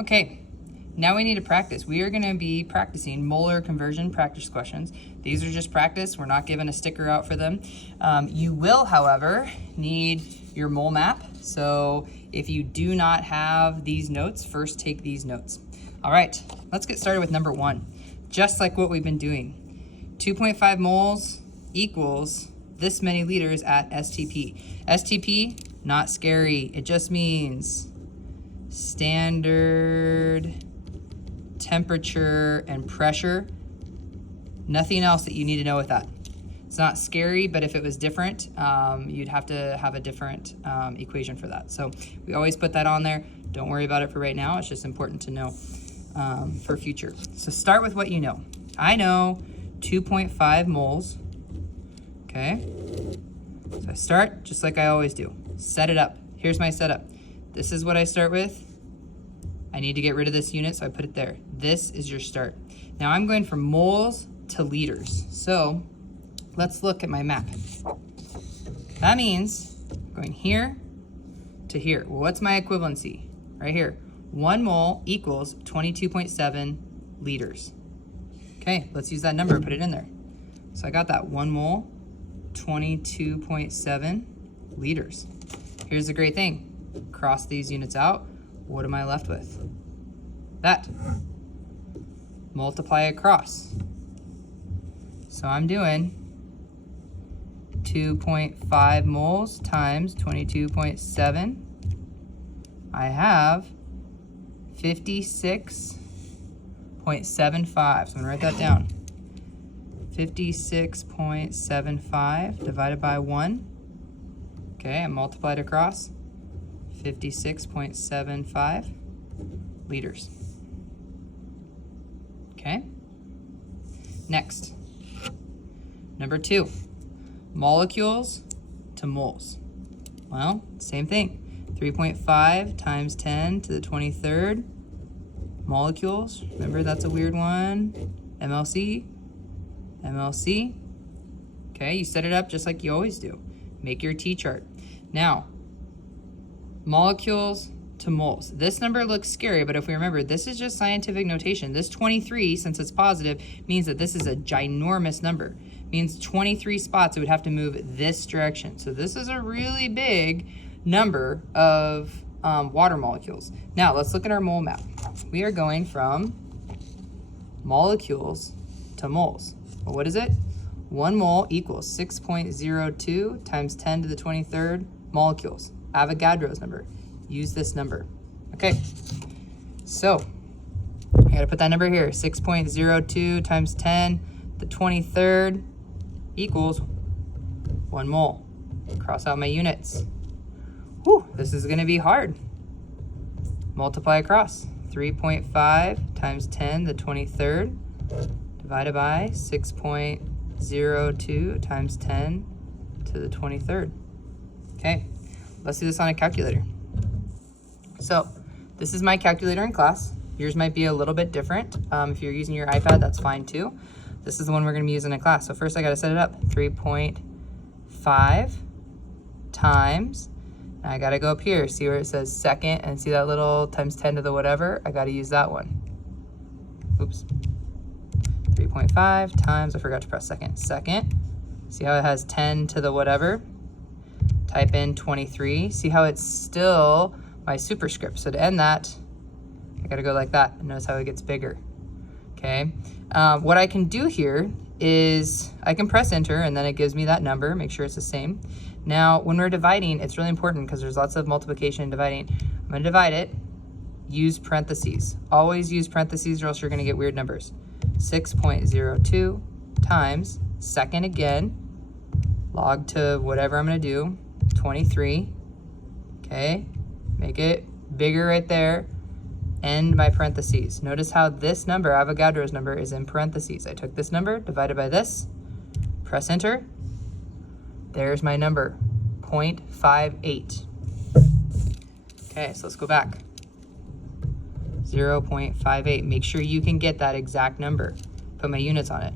Okay, now we need to practice. We are going to be practicing molar conversion practice questions. These are just practice. We're not given a sticker out for them. You will, however, need your mole map. So if you do not have these notes, first take these notes. All right, let's get started with number 1. Just like what we've been doing. 2.5 moles equals this many liters at STP. STP, not scary. It just means standard temperature and pressure. Nothing else that you need to know with that. It's not scary, but if it was different, you'd have to have a different equation for that. So we always put that on there. Don't worry about it for right now. It's just important to know for future. So start with what you know. I know 2.5 moles. Okay. So I start just like I always do. Set it up. Here's my setup. This is what I start with. I need to get rid of this unit, so I put it there. This is your start. Now I'm going from moles to liters. So let's look at my map. That means going here to here. Well, what's my equivalency? Right here. 1 mole equals 22.7 liters. Okay, let's use that number and put it in there. So I got that 1 mole, 22.7 liters. Here's the great thing. Cross these units out. What am I left with? That. Multiply across. So I'm doing 2.5 moles times 22.7. I have 56.75. So I'm gonna write that down. 56.75 divided by 1. Okay, I multiplied across. 56.75 liters. Okay. Next, number 2, molecules to moles. Well, same thing. 3.5 times 10 to the 23rd molecules. Remember, that's a weird one. MLC. Okay, you set it up just like you always do. Make your T-chart. Now, molecules to moles. This number looks scary, but if we remember, this is just scientific notation. This 23, since it's positive, means that this is a ginormous number. It means 23 spots, it would have to move this direction. So this is a really big number of water molecules. Now, let's look at our mole map. We are going from molecules to moles. Well, what is it? 1 mole equals 6.02 times 10 to the 23rd molecules. Avogadro's number. Use this number. Okay, so I gotta put that number here. 6.02 times 10 to the 23rd equals 1 mole. Cross out my units. Whew, this is gonna be hard. Multiply across. 3.5 times 10 to the 23rd divided by 6.02 times 10 to the 23rd. Okay, let's do this on a calculator. So this is my calculator in class. Yours might be a little bit different. If you're using your iPad, that's fine too. This is the one we're gonna be using in class. So first I gotta set it up. 3.5 times, I gotta go up here, see where it says second, and see that little times 10 to the whatever? I gotta use that one. Oops. 3.5 times, I forgot to press second. Second, see how it has 10 to the whatever? Type in 23. See how it's still my superscript. So to end that, I gotta go like that. And notice how it gets bigger. Okay. What I can do here is I can press enter and then it gives me that number. Make sure it's the same. Now, when we're dividing, it's really important because there's lots of multiplication and dividing. I'm gonna divide it. Use parentheses. Always use parentheses or else you're gonna get weird numbers. 6.02 times second again, log to whatever I'm gonna do, 23, okay, make it bigger right there, end my parentheses. Notice how this number, Avogadro's number, is in parentheses. I took this number, divided by this, press enter, there's my number, 0.58. Okay, so let's go back. 0.58. Make sure you can get that exact number. Put my units on it.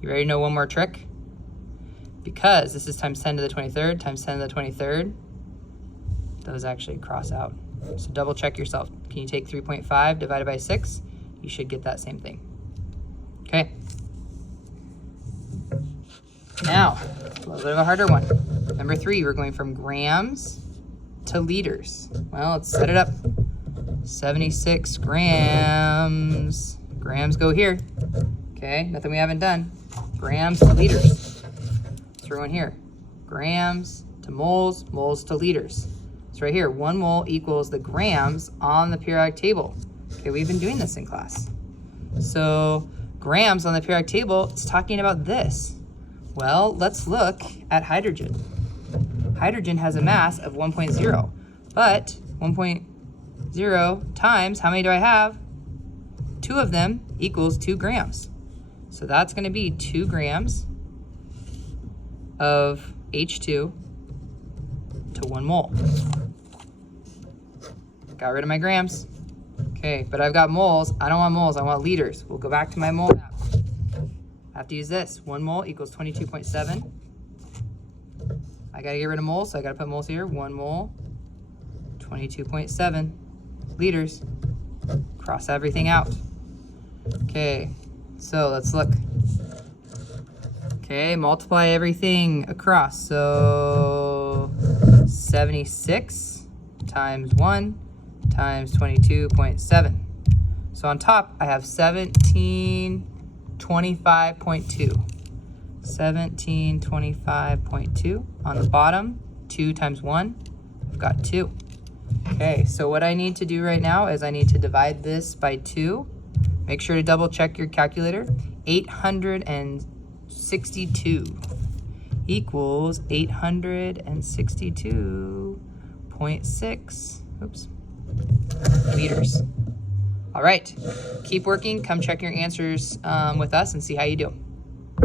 You ready to know one more trick? Because this is times 10 to the 23rd, times 10 to the 23rd, those actually cross out. So double check yourself. Can you take 3.5 divided by 6? You should get that same thing. Okay. Now, a little bit of a harder one. Number 3, we're going from grams to liters. Well, let's set it up. 76 grams. Grams go here. Okay, nothing we haven't done. Grams to liters. So we're going here. Grams to moles, moles to liters. So right here, 1 mole equals the grams on the periodic table. Okay, we've been doing this in class. So grams on the periodic table, it's talking about this. Well, let's look at hydrogen. Hydrogen has a mass of 1.0, but 1.0 times, how many do I have? 2 of them equals 2 grams. So that's going to be 2 grams of H2 to 1 mole. Got rid of my grams. Okay, but I've got moles. I don't want moles, I want liters. We'll go back to my mole map. I have to use this. 1 mole equals 22.7. I gotta get rid of moles, so I gotta put moles here. 1 mole, 22.7 liters. Cross everything out. Okay, so let's look. Okay, multiply everything across. So 76 times 1 times 22.7. So on top, I have 1725.2. 1725.2. On the bottom, 2 times 1, I've got 2. Okay, so what I need to do right now is I need to divide this by 2. Make sure to double check your calculator. 862 equals 862.6. Oops. Liters. All right, keep working. Come check your answers with us and see how you do.